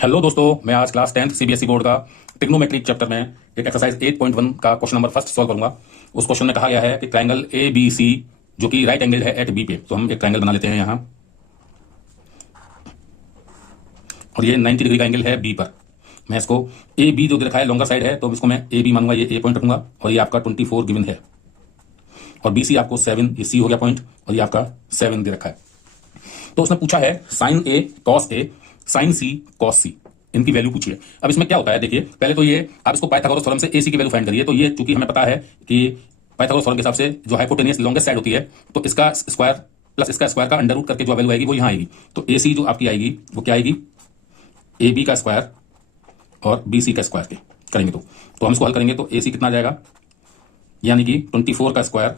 Hello दोस्तों, मैं आज क्लास 10th सीबीएसई बोर्ड का ट्रिग्नोमेट्री चैप्टर में एक एक्सरसाइज 8.1 का क्वेश्चन नंबर फर्स्ट सॉल्व करूंगा। उस क्वेश्चन में कहा गया है कि ट्रायंगल ए बी सी जो कि राइट एंगल है एट बी पे, तो हम एक ट्रायंगल बना लेते हैं यहाँ, और ये 90 डिग्री का एंगल है बी पर। मैं इसको ए बी जो दे रखा है लॉन्गर साइड है, तो इसको मैं ए बी मानूंगा, ये ए पॉइंट रखूंगा, और ये आपका 24 गिवन है, और बी सी आपको 7, ये सी हो गया पॉइंट, और ये आपका 7 दे रखा है। तो उसने पूछा है sign A cos A, sign C cos सी, इनकी वैल्यू पूछिए। अब इसमें क्या होता है, देखिए पहले तो ये आप इसको पाइथागोरस थ्योरम से एसी की वैल्यू फाइंड करिए। तो ये चूंकि हमें पता है कि पाइथागोरस थ्योरम के हिसाब से जो हाइपोटेनियस लॉन्गेस्ट साइड होती है, तो इसका स्क्वायर प्लस इसका स्क्वायर का अंडर रूट करके जो वैल्यू आएगी वो यहाँ आएगी। तो एसी जो आपकी आएगी वो क्या आएगी, ए बी का स्क्वायर और बी सी का स्क्वायर के करेंगे तो हम इसको हल करेंगे तो एसी कितना आ जाएगा, यानी कि 24 का स्क्वायर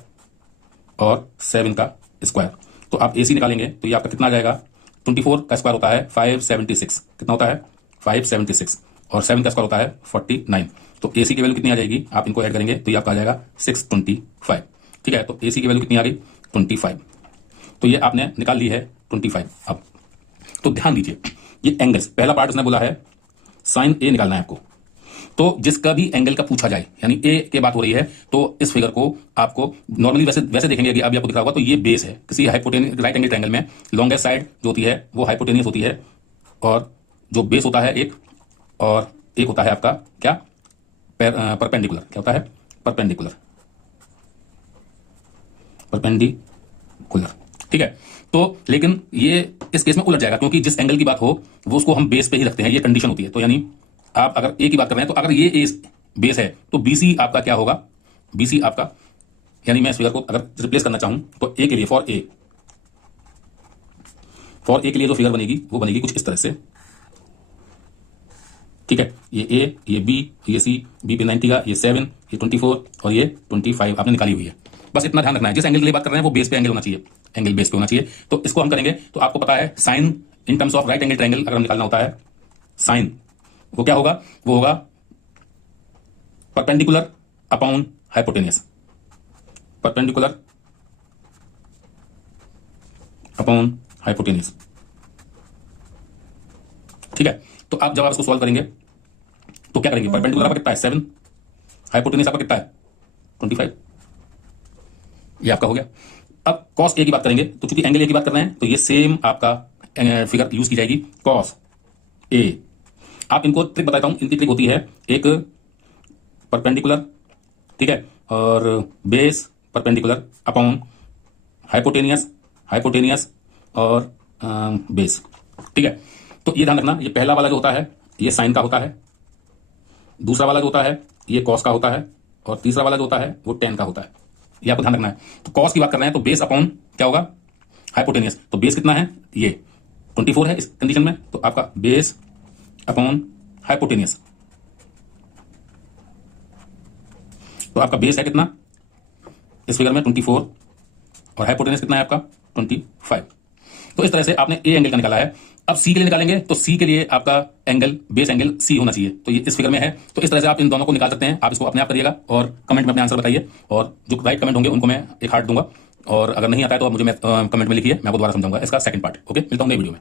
और 7 का स्क्वायर। तो आप एसी निकालेंगे तो ये आपका कितना आ जाएगा, 24 का स्क्वायर होता है 576, कितना होता है 576, और 7 का स्क्वायर होता है 49। तो एसी की वैल्यू कितनी आ जाएगी, आप इनको ऐड करेंगे तो ये आपका आ जाएगा 625। ठीक है, तो एसी की वैल्यू कितनी आ गई 25। तो ये आपने निकाल ली है 25। अब तो ध्यान दीजिए, ये एंगल्स पहला पार्ट उसने बोला है साइन ए निकालना है आपको। तो जिसका भी एंगल का पूछा जाए, यानी ए की बात हो रही है, तो इस फिगर को आपको नॉर्मली वैसे देखेंगे, अभी आपको दिख रहा होगा, तो ये बेस है किसी हाइपोटेनियस राइट एंगल ट्रायंगल में। लॉन्गेस्ट साइड जो होती है वो हाइपोटेनियस होती है, और जो बेस होता है एक, और एक होता है आपका क्या, परपेंडिकुलर। क्या होता है, परपेंडिकुलर, परपेंडिकुलर। ठीक है, तो लेकिन ये इस केस में उलट जाएगा, क्योंकि जिस एंगल की बात हो वो उसको हम बेस पे ही रखते हैं, ये कंडीशन होती है। तो यानी आप अगर ए की बात कर रहे हैं, तो अगर ये ए बेस है तो बीसी आपका क्या होगा, बीसी आपका, यानी मैं इस फिगर को अगर रिप्लेस करना चाहूं तो ए के लिए फॉर ए के लिए जो फिगर बनेगी वो बनेगी कुछ इस तरह से। ठीक है, ये ए, ये बी, ये सी, बी पे 90 का, ये 7, ये 24 और ये 25 आपने निकाली हुई है। बस इतना ध्यान रखना है, जिस एंगल के लिए बात कर रहे हैं वो बेस पे एंगल होना चाहिए, एंगल बेस पे होना चाहिए। तो इसको हम करेंगे तो आपको पता है sine in terms of right angle triangle अगर निकालना होता है, साइन वो क्या होगा, वो होगा perpendicular upon hypotenuse, perpendicular upon hypotenuse. ठीक है, तो आप जब आप इसको सॉल्व करेंगे तो क्या करेंगे, परपेंडिकुलर आपका कितना है 7, हाइपोटेनियस आपका कितना है 25, ये आपका हो गया। अब कॉस ए की बात करेंगे, तो चूंकि एंगल ए की बात कर रहे हैं तो ये सेम आपका फिगर यूज की जाएगी, कॉस ए। आप इनको ट्रिक बताता हूं, इनकी ट्रिक होती है एक परपेंडिकुलर, ठीक है, और base perpendicular upon hypotenuse, hypotenuse और बेस। ठीक है, तो ये ध्यान रखना, ये पहला वाला जो होता है ये साइन का होता है, दूसरा वाला जो होता है ये कॉस का होता है, और तीसरा वाला जो होता है वो टेन का होता है। ये आपको ध्यान रखना है। तो कॉस की बात कर रहे हैं तो बेस अपॉन क्या होगा, हाइपोटेनियस। तो बेस कितना है, ये 24 है इस कंडीशन में, तो आपका बेस अपॉन हाइपोटेनियस। तो आपका बेस है कितना इस फिगर में 24, और हाइपोटेनियस कितना है आपका 25। तो इस तरह से आपने ए एंगल का निकाला है। अब सी के लिए निकालेंगे तो सी के लिए आपका एंगल, बेस एंगल सी होना चाहिए, तो ये इस फिगर में है। तो इस तरह से आप इन दोनों को निकाल सकते हैं। आप इसको अपने आप करिएगा और कमेंट में अपने आंसर बताइए, और जो राइट कमेंट होंगे उनको मैं एक हार्ट दूंगा, और अगर नहीं आता है तो आप मुझे कमेंट में लिखिए, मैं आपको दोबारा समझाऊंगा इसका सेकंड पार्ट। ओके, मिलता हूँ नई वीडियो में।